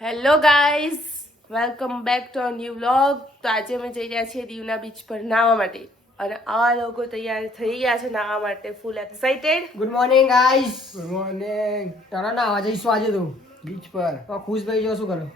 Hello guys, welcome back to a new vlog. તો આજે અમે જઈ રહ્યા છીએ દીવના બીચ પર નાહવા માટે અને આ લોકો તૈયાર થઈ ગયા છે નાહવા માટે, full excited. Good morning guys. Good morning. તારા ના આવા જઈશું આજે તો બીચ પર. તો ખુશ ભાઈ જો શું કરો?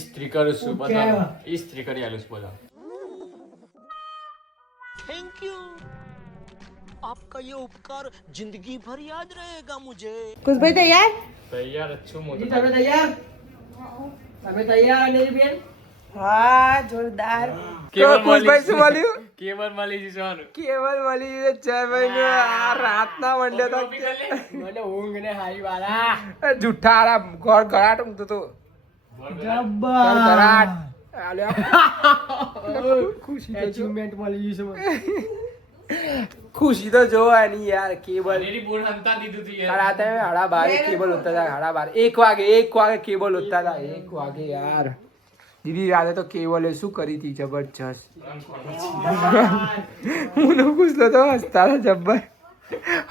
ઇસ્ત્રી કરું છું બધા. ઇસ્ત્રી કરી આલું છું બધા. थैंक यू आपका ये उपकार जिंदगी भर याद रहेगा मुझे. ખુશભાઈ તૈયાર? તૈયાર જ છું હું તો. તમે તૈયાર? તમે તૈયાર અનિલ બેન? હા, જોરદાર. ખુશભાઈ શું મળ્યું? કેવલ મળી છે સોનું. કેવલ મળી છે 6 મહિને આ રાતના વંડે તો મને ઊંઘ ને હારી વાળા જુઠ્ઠા આરા ઘર ઘરાટ ઊંઘતો તો જબ્બર ઘરાટ આલ્યો ખુશી અચીવમેન્ટ મળી છે મને. ખુશી તો જોવાની યાર. કેબલ એની બોલ હંતા દીધું તું યાર. રાતે 12:30 કેબલ હોતા હતા. 12:30 1 વાગે કેબલ હોતા હતા. 1 વાગે યાર દીદી રાતે તો કેવલે શું કરી હતી જબરજસ્ત. હું નો ખુશલો તો હસતા હતા જબ્બર.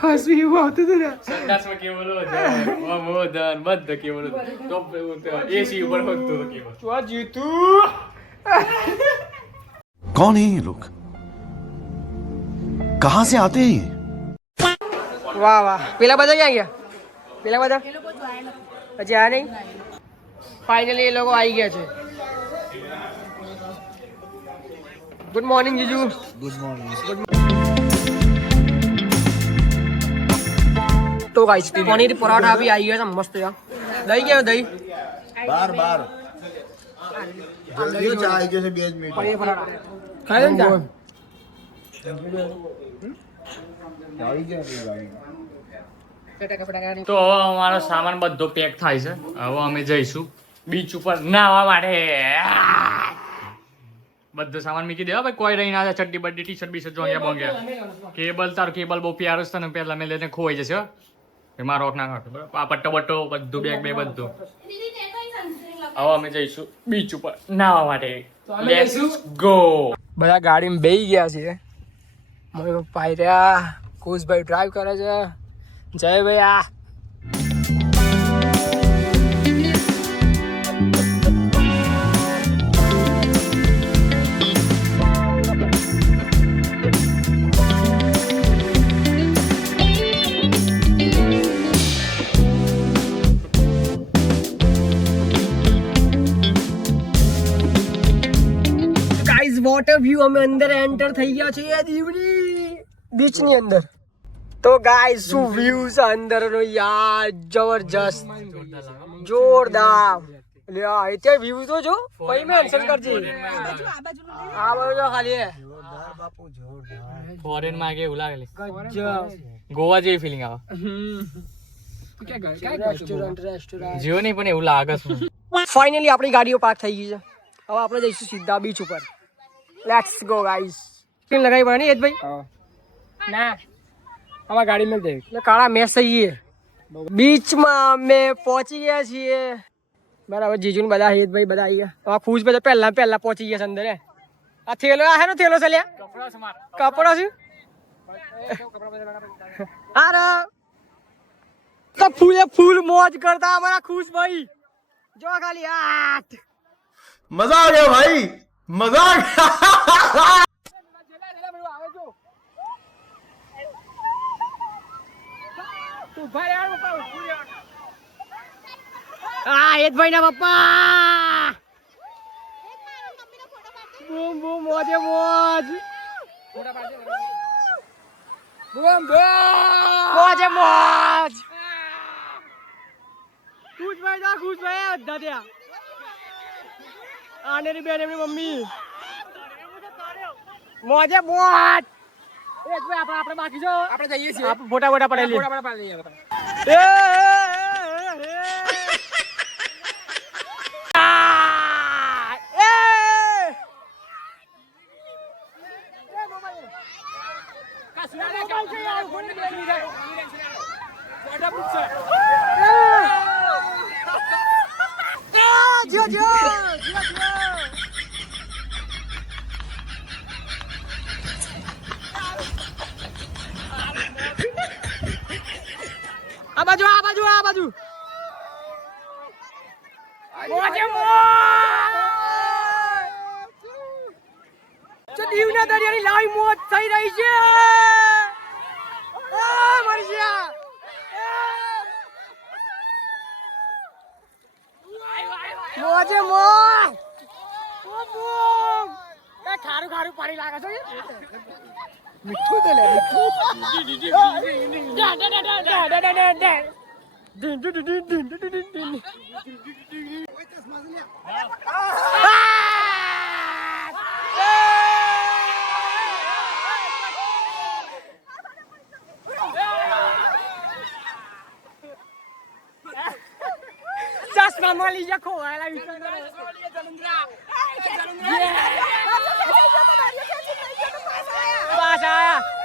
હસવી એવું આવતું હતું ને. સંડાસમાં કેવલ હતો. મોદન બધે કેવલ હતો. ટોપ એસી ઉપર ફરતો હતો કેવલ. ચો જીતું. कौन है ये लोग कहां से आते हैं ये વાહ વાહ. પેલા બધા ક્યાં ગયા? પેલા બધા હજી આ નહીં. ફાઇનલી એ લોકો આવી ગયા છે. ગુડ મોર્નિંગ જીજુ. Good morning. તો ગાઈસ પનીર પરોઠા બી આવી ગયા છે મસ્ત યાર. દહીં ક્યાં દહીં? બાર જલ્દી ચાય ગયો છે 2 મિનિટ પનીર પરોઠા ખાઈ લે ને ચા. આવી ગયા આપણી ગાડી. તો હવે અમારો સામાન બધો પેક થાય છે. હવે અમે જઈશું બીચ ઉપર નાહવા માટે. બધો સામાન મૂકી દેવા ભાઈ. કોઈ રહી ના જાય. ચડ્ડી બડ્ડી ટી શર્ટ બી શર્ટ જોયા બોંગ્યા. કેબલ તારું કેબલ બહુ પ્યારો છે ને. પેલા મેં લઈને ખોવાઈ જશે હો. એમાં રોક ના કાઢો બરાબર. આ પટ્ટો બટ્ટો બધું બેગ બે બધું. હવે અમે જઈશું બીચ ઉપર નાહવા માટે. Let's go. બધા ગાડીમાં બેસી ગયા છે. મમ્મી પપ્પા રહ્યા. કુશભાઈ ડ્રાઈવ કરે છે. જય ભૈયા. વોટર વ્યૂ અમે અંદર એન્ટર થઈ ગયા છે દીવની બીચ ની અંદર. તો ગાઈસ શું વ્યૂ છે અંદરનો યાર. જબરજસ્ત જોરદાર. લ્યા એ તે વ્યૂ તો જો. કોઈ મેન્શન કરજે. આ બાજુ જો ખાલી ફોરેન માં કે એવું લાગે. ગજબ. ગોવા જેવી ફિલિંગ આવે. રેસ્ટોરન્ટ જીવો નહીં પણ એવું લાગે છે. ફાઇનલી આપણી ગાડીઓ પાર્ક થઈ ગઈ છે. હવે આપણે જઈશું સીધા બીચ ઉપર. Let's go guys. સ્ક્રીન લગાવી પડે ને ભાઈ. ના અમારા ગાડીમાં જઈએ એટલે કાળા મેસ થઈએ. બીચમાં અમે પહોંચી ગયા છીએ. બરાબર. જીજુ ને બધા હેતભાઈ બધા આવી ગયા. હવે ખુશ બધા પહેલા પહોંચી ગયા છે અંદર. આ થેલો આ હેનો થેલો છે લ્યા. કપડો છે. અરે તો ફૂલ મોજ કરતા અમારા ખુશ ભાઈ. જો ખાલી આઠ મજા આ ગયો ભાઈ. મજા આ ગયા. હેતભાઈ ના પપ્પા. બૂમ બૂમ મોજે મોજ. બૂમ બૂમ મોજે મોજ. ખુશભાઈ દાદા આનેરી બેન એમની મમ્મી મોજે મોજ. આપણે બાકી છો. આપણે જઈએ છીએ. ફોટા પડાવી આ બાજુ મોજે મોજ તો દીવના દરિયાની લાઈવ મોજ થઈ રહી છે મરજિયા મોજે મોજ ખારું ખારું પાણી લાગે છે મીઠું તો લે ચશ્મા મળી જા ખોવાયેલા પાસ આયા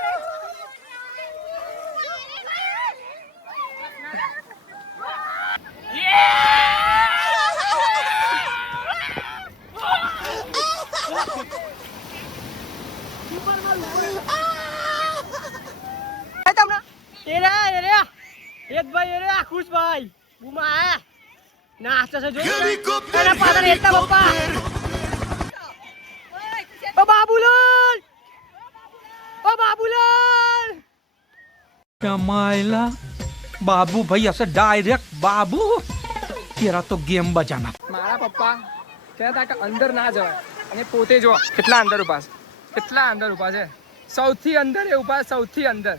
ખુશભાઈ બુમા આયા નાસ્તા છે જો એના પાછળ એટલા પપ્પા ઓ બાબુલાલ मायला बाबू भाई ऐसे डायरेक्ट बाबू तेरा तो गेम बजाना મારા પપ્પા કહેતા કે અંદર ના જવાય અને પોતે જો કેટલા અંદર ઉભા છે સૌથી અંદર એ ઉભા સૌથી અંદર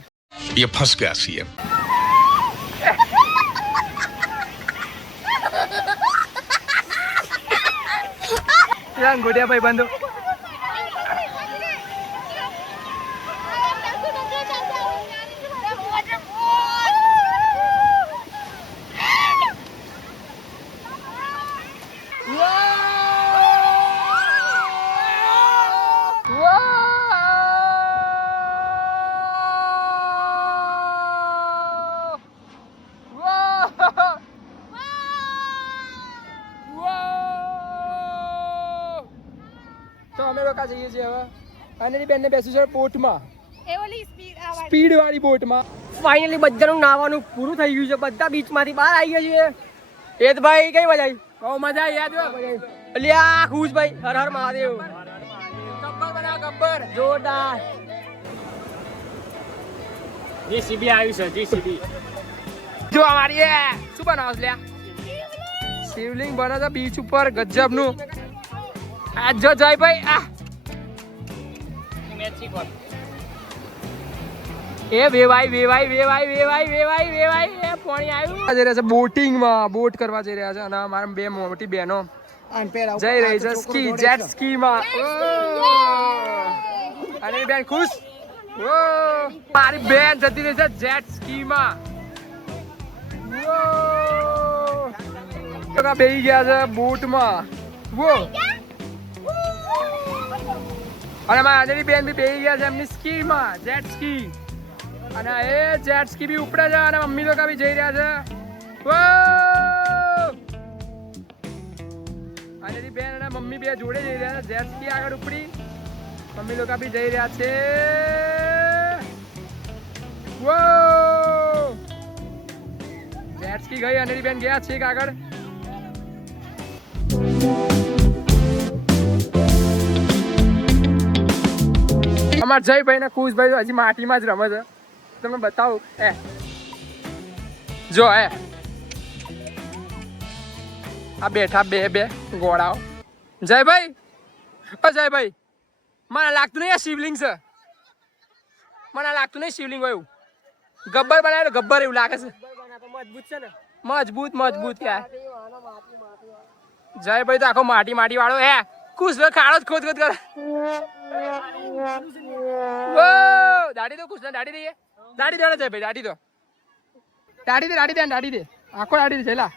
ये फंस गया सीएम યાર ગોડિયા ભાઈ બંધો તો અમે લોકો જઈએ છીએ હવે અને બેનને બેસું છે બોટમાં સ્પીડ વાળી બોટમાં ફાઇનલી બધાનું નાવાનું પૂરું થઈ ગયું છે બધા બીચમાંથી બહાર આવી ગયા છીએ એદભાઈ કઈ મજા આવી બહુ મજા આવી યાદ અલ્યા ખુશભાઈ હર હર મહાદેવ ગબ્બર બનાવ ગબ્બર જોરદાર જીસીબી આવ્યું છે જીસીબી જો અમારી શું બનાવસ લ્યા શિવલિંગ બને છે બીચ ઉપર ગજબનું આ જો જયભાઈ આ એ વેવાઈ એ પાણી આવ્યું જઈ રહ્યા છે બોટિંગમાં બોટ કરવા જઈ રહ્યા છે અને મારા બે મોટી બહેનો જઈ રહી છે સ્કી જેટ સ્કીમાં અને બેન ખુશ મારી બેન જતી રહી છે જેટ સ્કીમાં બેસી ગયા છે બોટમાં વો અને મારી અંજલી બેન બી બેસી ગયા છે એમની સ્કીમાં જેટ સ્કી અને એ જેટ સ્કી બી ઉપડે છે અને મમ્મી લોકો બી જઈ રહ્યા છે વો અંજલી બેન અને મમ્મી બે જોડે જઈ રહ્યા છે જેટ સ્કી આગળ ઉપડી મમ્મી લોકો બી જઈ રહ્યા છે વો જેટ સ્કી ગઈ અંજલી બેન ગયા છે આગળ અમાર જયભાઈ ને ખુશભાઈ તો હજી માટીમાં જ રમે છે તમને બતાવું જો આ બેઠા બે ગોળાઓ જયભાઈ ઓ જયભાઈ મને લાગતું નહીં આ શિવલિંગ છે મને લાગતું નહીં શિવલિંગ હોય એવું ગબ્બર બનાવેલું ગબ્બર એવું લાગે છે મજબૂત છે ને મજબૂત ક્યાં જયભાઈ તો આખો માટી વાળો ખુશભાઈ ખાડો જ ખોદ કરે દાડી દો ખુશના દાડી દઈએ દાડી દે જયભાઈ દાડી દે આખો દાડી દે છેલા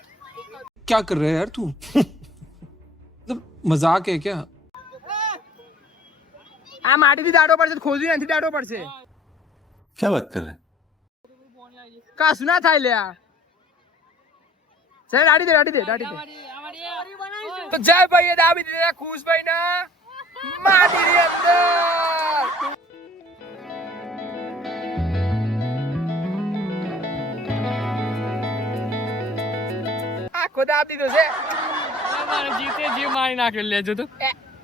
क्या कर रहे हैं यार तू मतलब मजाक है क्या આ માટીથી દાડો પડશે ખોદવી નથી દાડો પડશે क्या बात कर रहे हैं કશું ના થાય લે આ ચાલ દાડી દે તો જયભાઈ દાબી દીધા ખુશભાઈ ના માટીની અંદર આખો દાબ દીધો છે જીતે જીવ મારી નાખ્યો લેજો તો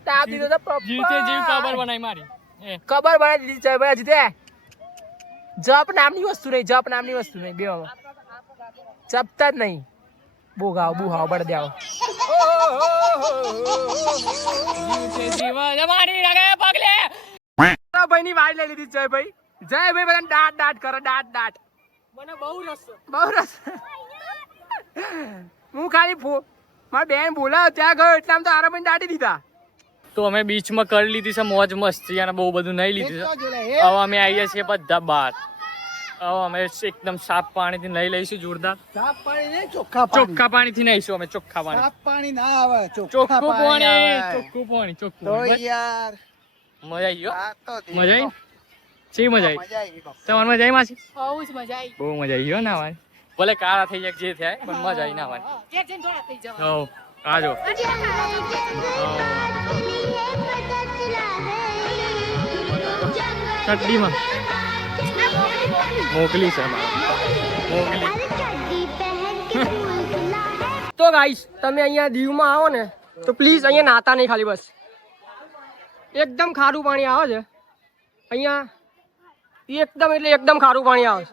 તાપી તો જીતે જીવ કબર બનાવી મારી ખબર બનાવી દીધી છે ભાઈ જીતે જપ નામની વસ્તુ નહીં બેવામાં જપતા જ નહીં બુહાવ બળ દેવો ભાઈ ની વાડ લઈ લીધી જયભાઈ બધાને દાટ કરો દાટ મને બહુ રસ હું ખાલી મારી બેન બોલાવ ત્યાં ગયો એટલે આમ તો આરામ દાટી દીધા તો અમે બીચમાં કરી લીધી છે મોજ મસ્તી અને બહુ બધું નહીં લીધું છે હવે અમે આવીએ છીએ બધા બહાર હવે અમે એકદમ સાફ પાણીથી નહીં લઈશું જોરદાર સાફ પાણી ને ચોખ્ખા ચોખ્ખા પાણીથી નહીશું અમે ચોખ્ખા પાણી સાફ પાણી ના આવે ચોખ્ખું પાણી યાર મજા આવી ગયો મજા આવી શી મજા આવી તમારે મજા આવી માસી બહુ મજા આવી ગયો ના ભાઈ ભલે કાળા થઈ જાય જે થાય પણ મજા આવી ના ભાઈ હો આજો ચડ્ડીમાં મોકલી છે મોકલી તો ગાઈસ તમે અહીંયા દીવમાં આવો ને તો પ્લીઝ અહીંયા નાતા નહીં ખાલી બસ એકદમ ખારું પાણી આવે છે અહીંયા એકદમ ખારું પાણી આવે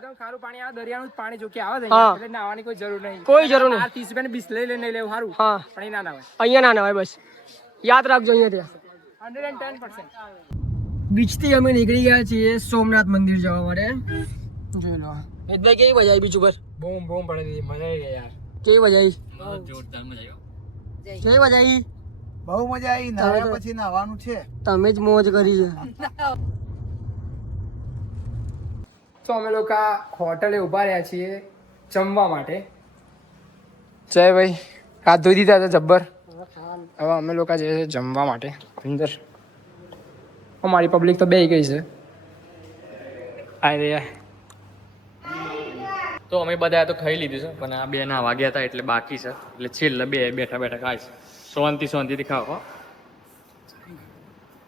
દરિયાનું પાણી જો કે આવે છે એટલે નાવાની કોઈ જરૂર નહીં 30 રૂપિયાની બિસ્લેરી લઈને લેવું સારું હા પણ ના નાવાય અહીંયા ના નાવાય બસ યાદ રાખજો અહીંયા ત્યાં 110% બીચ થી અમે નીકળી ગયા છીએ સોમનાથ મંદિર જવા માટે જોઈ લો એટલે કેવી મજા આવી બીચ ઉપર બૂમ પડી દીધી મજા આવી ગઈ યાર કેવી મજા આવી જોરદાર મજા આવી કેવી મજા આવી બહુ મજા આવી નાયા પછી નાવાનું છે તમે જ મોજ કરી છે તો અમે લોકો હોટલે ઊભા રહ્યા છીએ જમવા માટે જય ભાઈ હાથ ધોઈ દીધા હતા જબ્બર હવે અમે લોકો જઈએ છીએ જમવા માટે અંદર અમારી પબ્લિક તો બે ગઈ છે અરે તો અમે બધા તો ખાઈ લીધું છે પણ આ બે ના વાગ્યા હતા એટલે બાકી છે એટલે છેલ્લે બે બેઠા ખાય છે શાંતિથી ખાઓ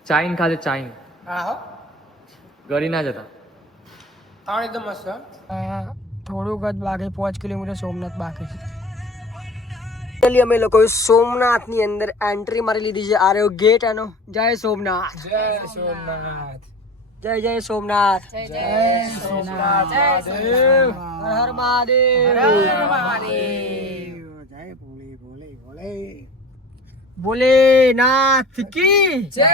ચાઈન ખાજે ચાઈન હા ગળી ના જતા એકદમ મસ્ત થોડુંક જ બાકી 5 કિલોમીટર સોમનાથ બાકી છે અમે લોકોએ સોમનાથની અંદર એન્ટ્રી મારી લીધી છે આ રહ્યો ગેટ એનો જય સોમનાથ જય સોમનાથ હર હર મહાદેવ ભોલેનાથ કી જય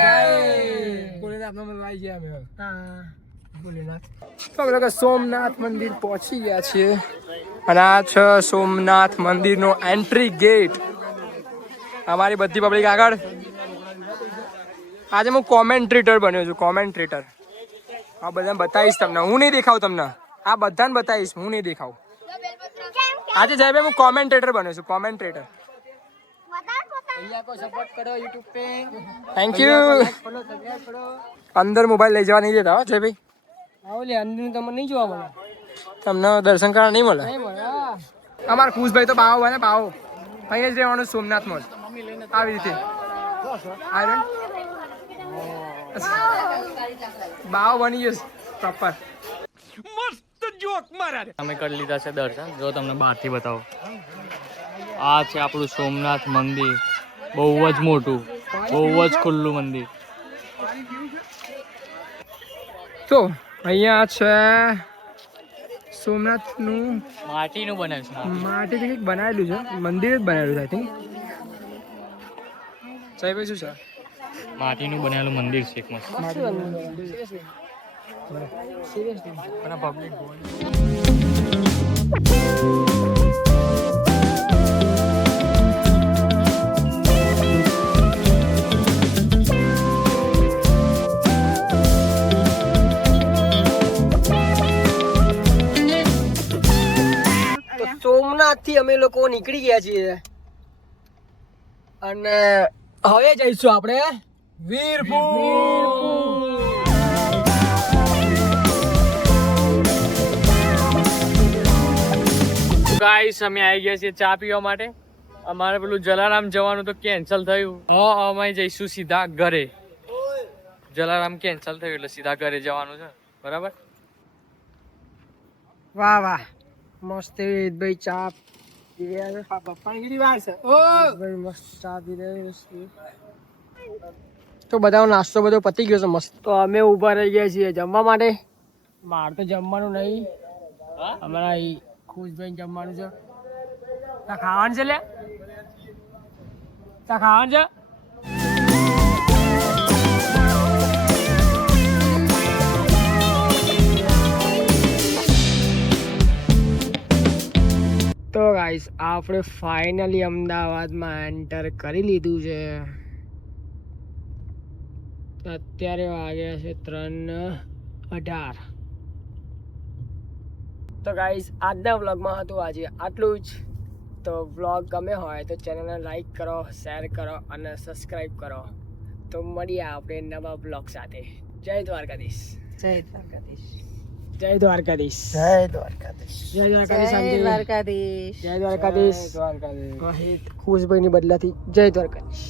ભોલેનાથ નો મતલબ આવી ગયા અમે ભોલેનાથ તો અમે લોકો સોમનાથ મંદિર પહોંચી ગયા છીએ અને આ છે સોમનાથ મંદિરનો એન્ટ્રી ગેટ અમારી બધી પબ્લિક આગળ આજે હું કોમેન્ટ્રેટર બન્યો છું કોમેન્ટ્રેટર આ બધાને બતાવીશ તમને હું નહીં દેખાવું તમને આ બધાને બતાવીશ હું નહીં દેખાવું આજે સાહેબ હું કોમેન્ટ્રેટર બન્યો છું કોમેન્ટ્રેટર થેન્ક યુ અંદર મોબાઈલ લઈ જવા નહીં દેતા હો જય ભાઈ અંદર તમને નહીં જોવા મળે તમને દર્શન કરવા નહીં મળે અમારા ખુશભાઈ તો બાવો બને બાવો અહીંયા જ રહેવાનું સોમનાથમાં આવી રીતે બાવો બની ગયો પ્રોપર અમે કરી લીધા છે દર્શન જો તમને બહારથી બતાવો આ છે આપણું સોમનાથ મંદિર બહુ જ મોટું બહુ જ ખુલ્લું મંદિર તો અહીંયા છે સોમનાથનું માટીનું બનાવ્યું છે માટીથી કંઈક બનાવેલું છે મંદિર જ બનાવેલું છે આઈ થિંક સાહેબ શું છે માટીનું બનાવેલું મંદિર છે એક મસ્ત પબ્લિક સોમનાથ થી અમે લોકો નીકળી ગયા છીએ અને હવે જઈશું આપણે વીરપુર ગાઈસ અમે આવી ગયા છીએ ચા પીવા માટે અમારે પેલું જલારામ જવાનું તો કેન્સલ થયું હવે અમે જઈશું સીધા ઘરે જલારામ કેન્સલ થયું એટલે સીધા ઘરે જવાનું છે બરાબર વાહ વાહ મસ્ત ભાઈ ચા તો બધાનો નાસ્તો બધો પતી ગયો છે મસ્ત. તો અમે ઊભા રહી ગયા છીએ જમવા માટે. મારે તો જમવાનું નહીં, અમારા ખુશભાઈ જમવાનું છે. ત્યાં ખાવાનું છે લે, ત્યાં ખાવાનું છે. તો ગાઈસ આપણે ફાઇનલી અમદાવાદમાં એન્ટર કરી લીધું છે. અત્યારે વાગ્યા છે 3:18. તો ગાઈસ આજના વ્લોગમાં હતું આજે આટલું જ. તો વ્લોગ ગમે હોય તો ચેનલને લાઈક કરો, શેર કરો અને સબસ્ક્રાઈબ કરો. તો મળીએ આપણે નવા બ્લોગ સાથે. જય દ્વારકાધીશ. જય દ્વારકાધીશ. જય દ્વારકાધીશ. જય દ્વારકાધીશ. જય દ્વારકાધીશ. જય દ્વારકાધીશ. જય દ્વારકાધીશ. વાહિદ ખુશભાઈની બદલાથી જય Dwarkadhish.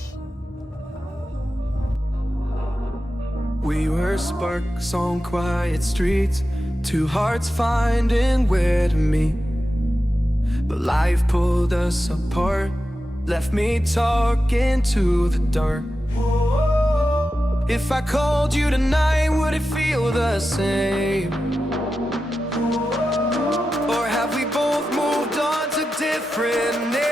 We were sparks on quiet streets, two hearts finding where to meet. But life pulled us apart, left me talking to the dark. If I called you tonight, would it feel the same? Or have we both moved on to different names?